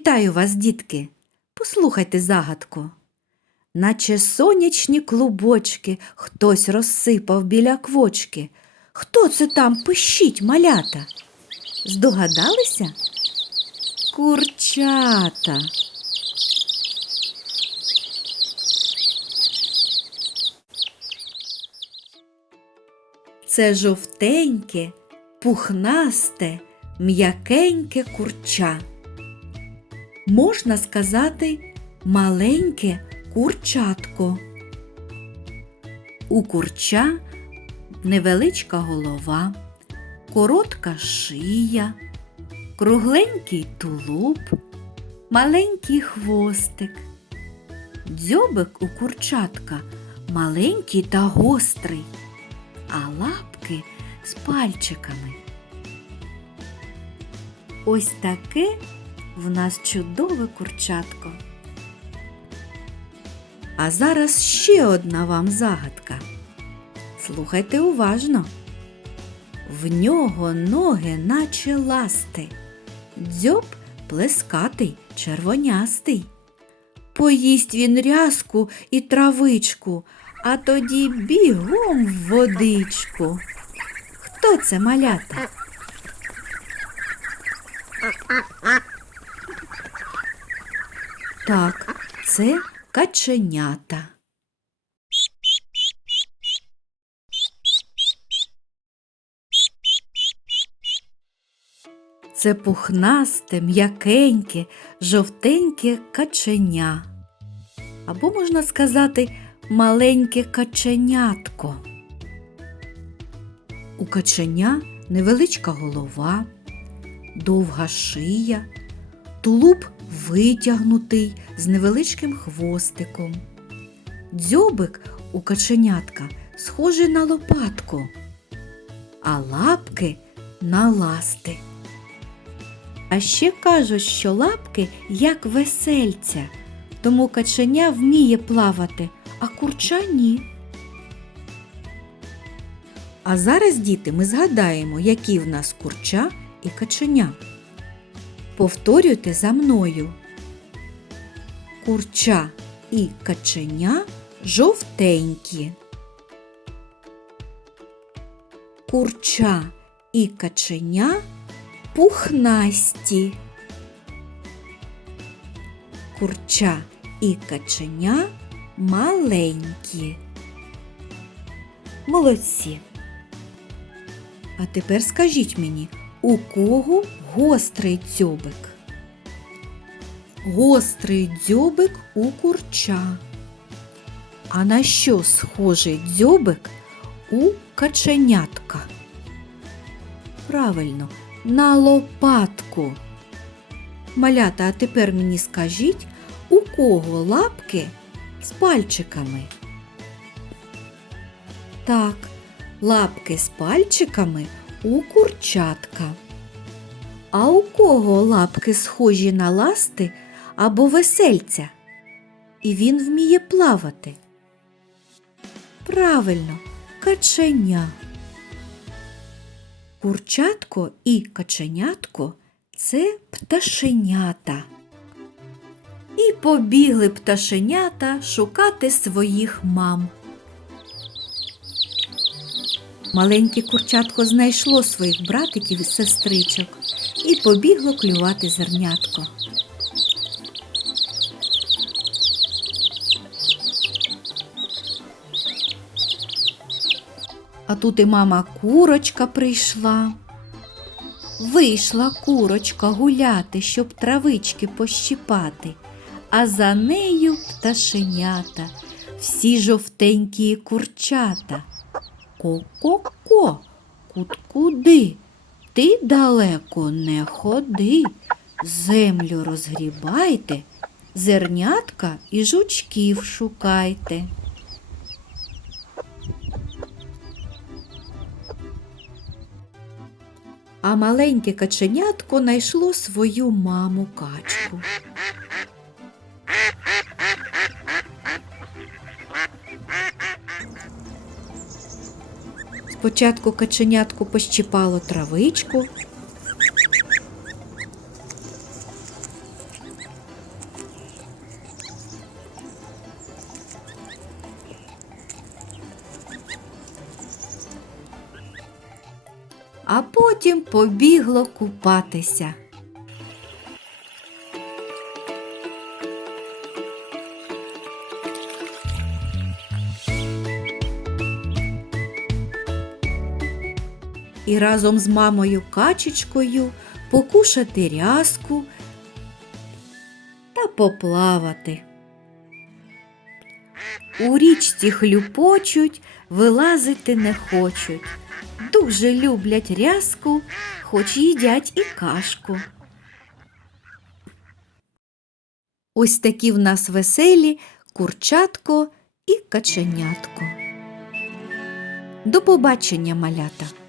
Вітаю вас, дітки. Послухайте загадку. Наче сонячні клубочки хтось розсипав біля квочки. Хто це там пищить, малята? Здогадалися? Курчата. Це жовтеньке, пухнасте, м'якеньке курча. Можна сказати, маленьке курчатко. У курча невеличка голова, коротка шия, кругленький тулуб, маленький хвостик. Дзьобик у курчатка маленький та гострий, а лапки з пальчиками. Ось таке в нас чудове курчатко. А зараз ще одна вам загадка. Слухайте уважно. В нього ноги наче ласти, дзьоб плескатий, червонястий. Поїсть він рязку і травичку, а тоді бігом в водичку. Хто це малята? Так, це каченята. Це пухнасте, м'якеньке, жовтеньке каченя. Або можна сказати маленьке каченятко. У каченя невеличка голова, довга шия, тулуб витягнутий з невеличким хвостиком. Дзьобик у каченятка схожий на лопатку, а лапки на ласти. А ще кажуть, що лапки як весельця, тому каченя вміє плавати, а курча ні. А зараз, діти, ми згадаємо, які в нас курча і каченя. Повторюйте за мною. Курча і каченя жовтенькі. Курча і каченя пухнасті. Курча і каченя маленькі. Молодці. А тепер скажіть мені, у кого гострий дзьобик? Гострий дзьобик у курча. А на що схожий дзьобик у каченятка? Правильно, на лопатку. Малята, а тепер мені скажіть, у кого лапки з пальчиками? Так, лапки з пальчиками у курчатка. А у кого лапки схожі на ласти або весельця? І він вміє плавати. Правильно, каченя. Курчатко і каченятко це пташенята. І побігли пташенята шукати своїх мам. Маленьке курчатко знайшло своїх братиків і сестричок і побігло клювати зернятко. А тут і мама курочка прийшла. Вийшла курочка гуляти, щоб травички пощипати, а за нею пташенята, всі жовтенькі курчата. Ко-ко-ко, кут-куди, ти далеко не ходи, землю розгрібайте, зернятка і жучків шукайте. А маленьке каченятко найшло свою маму качку. Спочатку каченятку пощіпало травичку. А потім побігло купатися. І разом з мамою качечкою покушати рязку та поплавати. У річці хлюпочуть, вилазити не хочуть. Дуже люблять рязку, хоч їдять і кашку. Ось такі в нас веселі курчатко і каченятко. До побачення, малята!